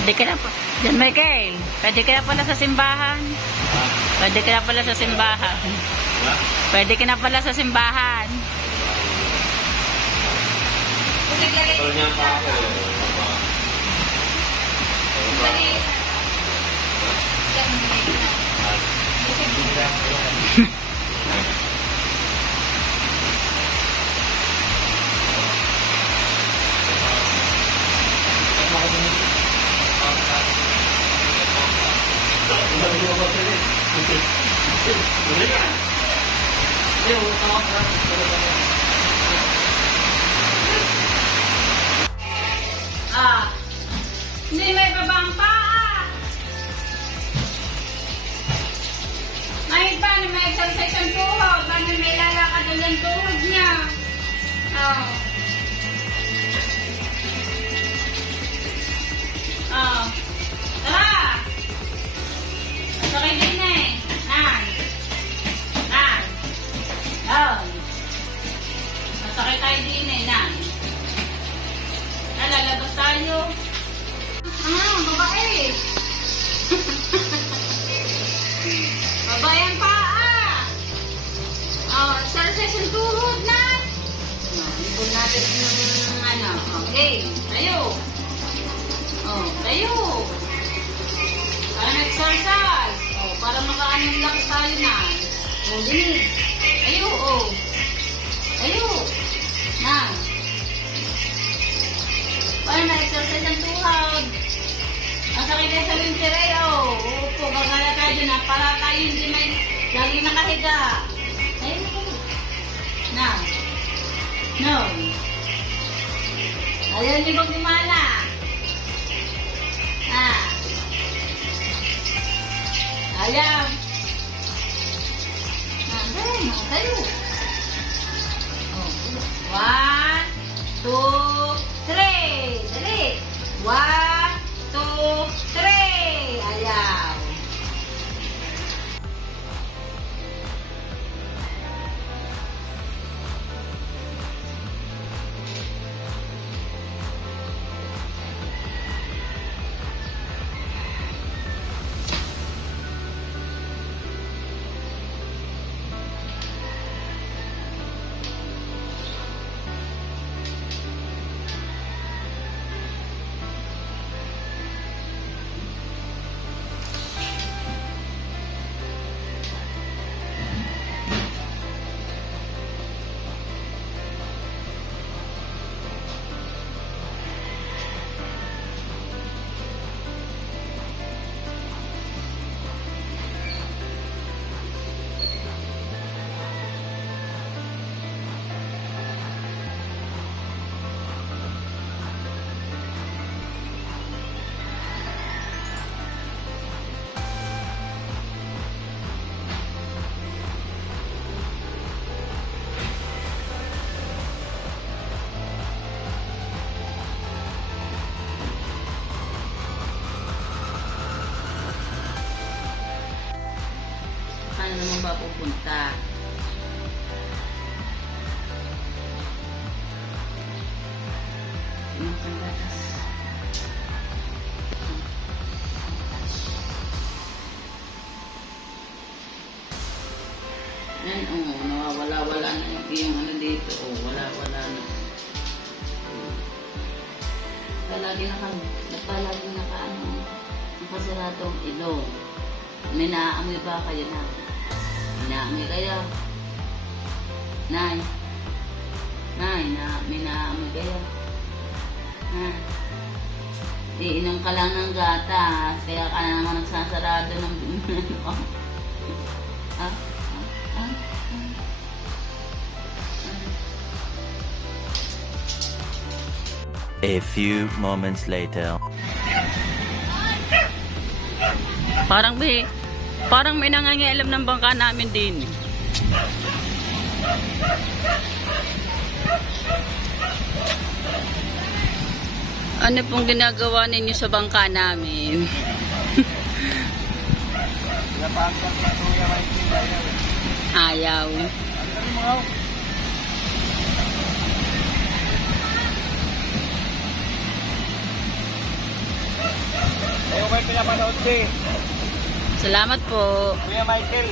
Pwede ka na po. John Michael, pwede ka na pala sa simbahan. Pwede ka na pala sa simbahan. Pwede ka na pala sa simbahan. Hindi may babang paa. Ay, paano may exercise ang tuhod? Paano may lalakad ang tuhod niya? Oh. Oh. Tara! Masakay din eh. Nan. Down. Masakay tayo din eh. Nan. Lalabas tayo. Babae. Babae ang paa. Oh, exercise ang tuhod na. Ipon natin ng ano. Okay. Tayo. Oh, tayo. Para exercise. Oh, para makaanong lakas tayo na. Oh, dinig. Tayo, oh. Tayo. Na. Para na-exercise ang tuhod. Ang sakit na sa winteray, oh. Upo, gagala tayo na para tayo hindi may lagi nakahiga. Ayun. Na. No. Ayaw libog ni Mala. Ayaw. Tayo. Oh. 1, 2, 3. Dali. 1, 2, 3. Ayaw. Saan naman ba pupunta? Yung panggatas. Ayan, oh, nawawala-wala na yung ano dito. Oh, wala-wala na. Palagi naka-ano, nakasaratong ilong. May naaamoy ba kayo na? Inaamoy kayo? Nay? Nay, may naamoy kayo? Iinom ka lang ng gatas, kaya ka na naman nagsasarado ng A few moments later. Parang may nangangialam ng bangka namin din. Ano pong ginagawa ninyo sa bangka namin? Ayaw. pinapanood ko eh. Salamat po. Kuya Michael.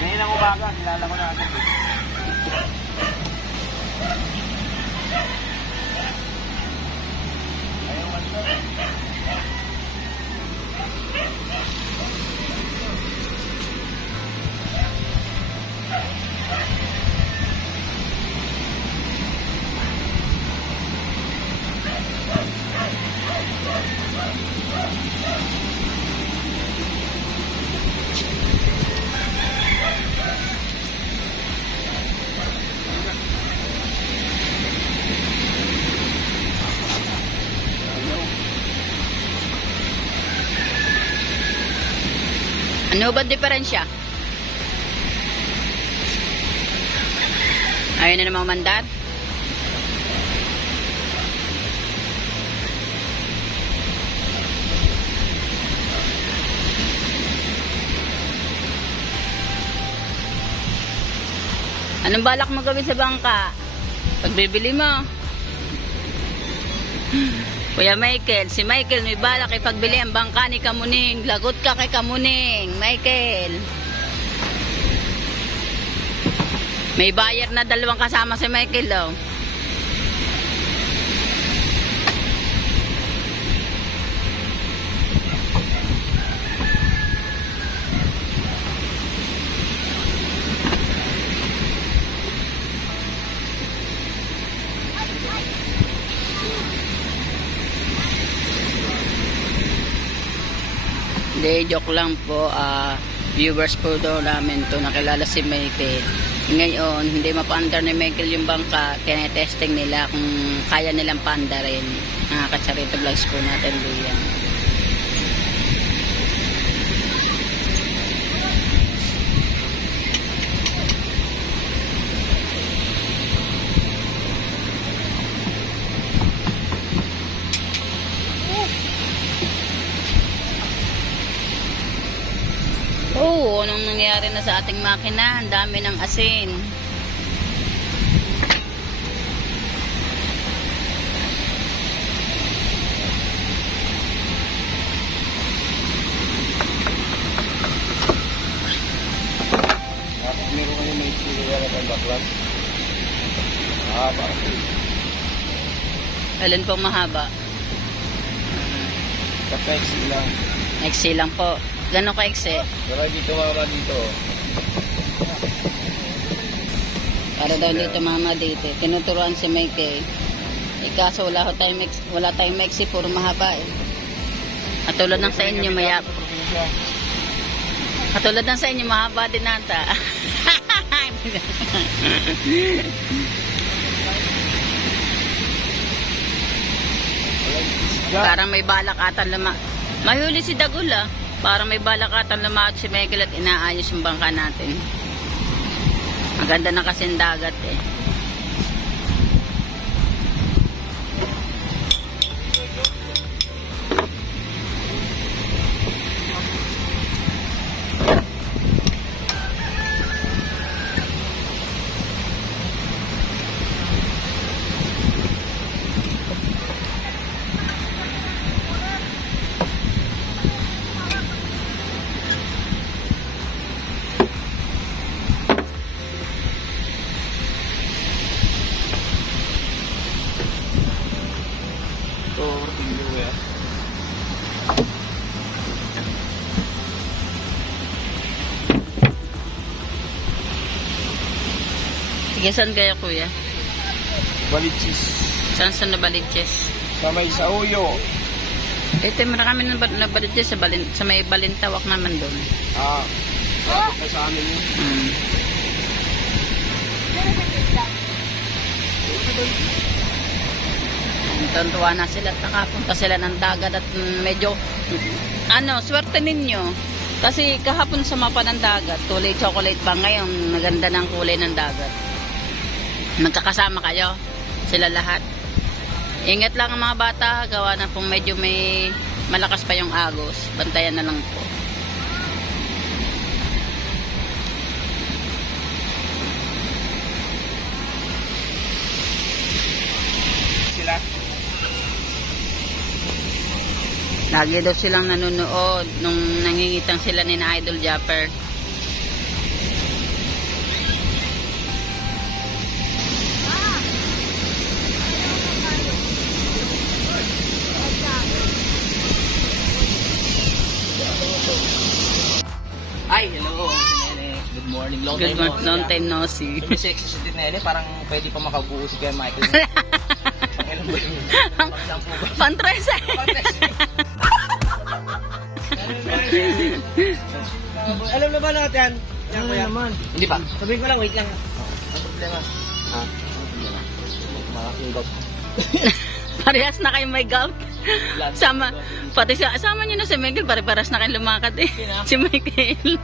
Ngayon ng umaga, kilala ko na agad eh. Ayaw man to. Ano ba diferensya? Ayaw na namang mandat? Anong balak mo gawin sa bangka? Pagbibili mo? Kuya Michael, si Michael may balak ipagbili ang bangka ni Kamuning. Lagot ka kay Kamuning, Michael. May buyer na 2 kasama si Michael daw. Hindi, joke lang po. Viewers po daw namin to, nakilala si Michael. Ngayon, hindi mapa-under ni Michael yung bangka. Kaya-testing nila kung kaya nilang pa-under rin. Katsarito vlogs po natin doon. Oo, anong nangyari na sa ating makina? Ang dami ng asin. Tapos meron kayo may siliwala ng baklas. Mahaba. Alin pong mahaba? Kapexi lang. XC lang po. Gano'n ka XC? Para dito mama dito. Para daw dito mama dito. Tinuturuan si Michael. Kaso wala tayong XC, puro mahaba eh. Katulad ng sa inyo, katulad ng sa inyo, mahaba din nata. Parang may balak ata mahuli si Dagul ah. Parang may balak ata lumaot si Michael at inaayos yung bangka natin. Maganda na kasi ang dagat eh. Sige, saan kayo kuya? Balitsis. Saan na Balitches? Sa may sa Uyo. Ito, marami na Balitches sa may Balintawak naman doon. Bakit pa sa amin yun? Tuntuwa na sila at nakapunta sila ng dagat at medyo swerte ninyo kasi kahapon sa mapa ng dagat kulay chocolate pa, ngayon maganda ng kulay ng dagat. Magkakasama kayo sila lahat. Ingat lang ang mga bata, gawa na pong medyo may malakas pa yung agos, bantayan na lang po. Sila Lagi daw silang nanonood nung nangingitang sila ni na Idol Japper. Ay, hello. Tinene. Good morning. Long Good time morning, long time no see. Yung sexy si Tinene, parang pwede pa makabuo si Kuya Michael. Pakailan ba yun? Pakailan po ba? Pantres eh. Alam na ba natin? Yan kuya. Hindi pa. Sabihin ko lang, wait lang. Ang problema. Ha? Ang problema. Malaking gout. Parehas na kayo may gout. Pati sama nyo na si Michael, pare-paras na kayo lumakad eh. Si Michael.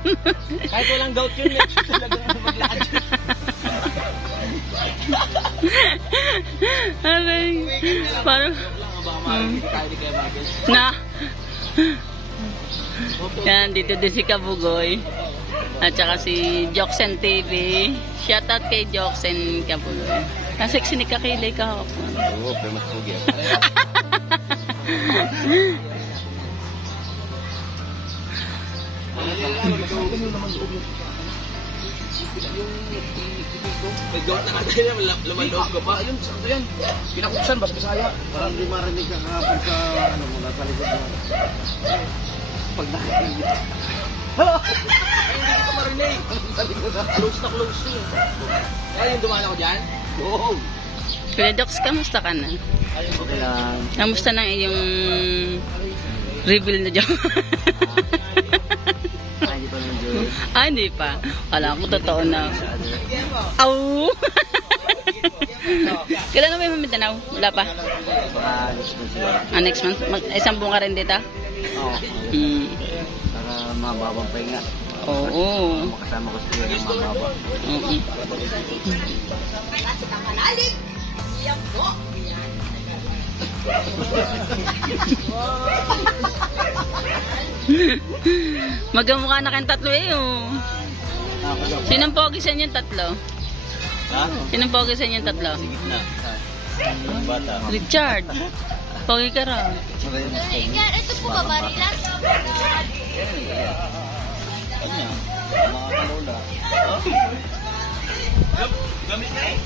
Kahit walang gout yun, talagang maglakad yun. Aray. Parang... Baka makakita tayo ni Kuya Michael. Na. Yan, dito din si Kabugoy. At saka si Joxen TV. Shoutout kay Joxen Kabugoy. Ang sexy ni Kakilay kahapon. Oo, pero mas pugi. May gout na nga tayo, laman loob ka pa. Ayun, sakto yan. Pinakuksan, bas Bisaya. Parang di marinig ka kahapon sa ano mo, nasa likod mo. Pag nakikita. Ay, hindi ko marinig. Close na close yun. Kaya yung dumaan ako dyan? Oo. Kuya Dox, kamusta ka na? Ayun, Okay lang. Kamusta na iyong reveal na joke? Ay, hindi pa naman Diyos. Ah, hindi pa. Kala ko totoo na. Aw! Kailan na ba yung Mindanao? Wala pa? Baka alis na siya. Ah, next month? Isang buong ka rin dito? Oo. Hmm. Para mababang pahinga. Oo. Makasama ko siya ng mababa. Oo. Magkamukha na kayong tatlo eh, oh. Sinong pogi sa inyong tatlo? Ha? Sinong pogi sa inyong tatlo? Na. Yung bata. Richard. Pogi ka raw. Ito po ba, Marila? Ano yan? Mga kalola. Gamit na eh.